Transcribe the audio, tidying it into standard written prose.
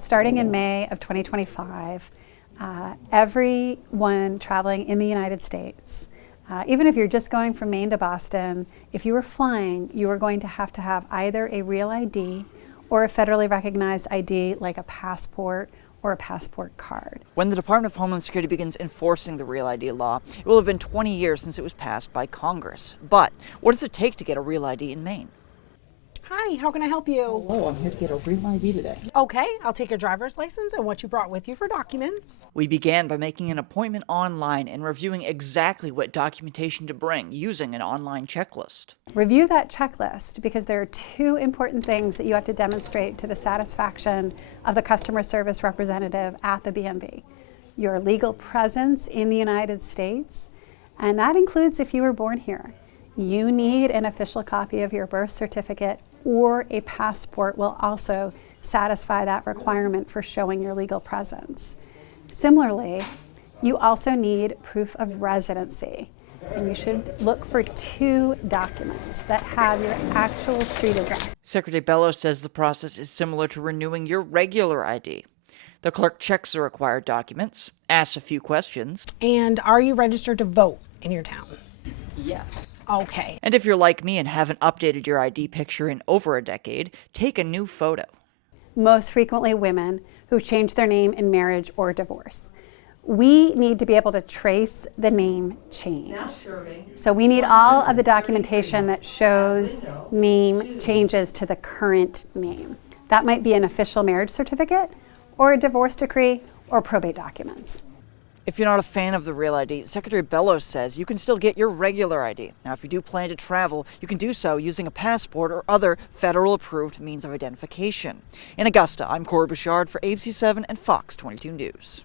that starting in May of 2025, everyone traveling in the United States, even if you're just going from Maine to Boston, if you were flying, you are going to have either a real ID or a federally recognized ID like a passport or a passport card. When the Department of Homeland Security begins enforcing the Real ID law, it will have been 20 years since it was passed by Congress. But what does it take to get a Real ID in Maine? Hi, how can I help you? Hello, I'm here to get a Real ID today. Okay, I'll take your driver's license and what you brought with you for documents. We began by making an appointment online and reviewing exactly what documentation to bring using an online checklist. Review that checklist because there are two important things that you have to demonstrate to the satisfaction of the customer service representative at the BMV. Your legal presence in the United States, and that includes if you were born here. You need an official copy of your birth certificate or a passport will also satisfy that requirement for showing your legal presence. Similarly, you also need proof of residency, and you should look for two documents that have your actual street address. Secretary Bellows says the process is similar to renewing your regular ID. The clerk checks the required documents, asks a few questions. And are you registered to vote in your town? Yes. Okay. And if you're like me and haven't updated your ID picture in over a decade, take a new photo. Most frequently women who change their name in marriage or divorce. We need to be able to trace the name change. So we need all of the documentation that shows name changes to the current name. That might be an official marriage certificate or a divorce decree or probate documents. If you're not a fan of the Real ID, Secretary Bellows says you can still get your regular ID. Now, if you do plan to travel, you can do so using a passport or other federal-approved means of identification. In Augusta, I'm Corey Bouchard for ABC7 and Fox 22 News.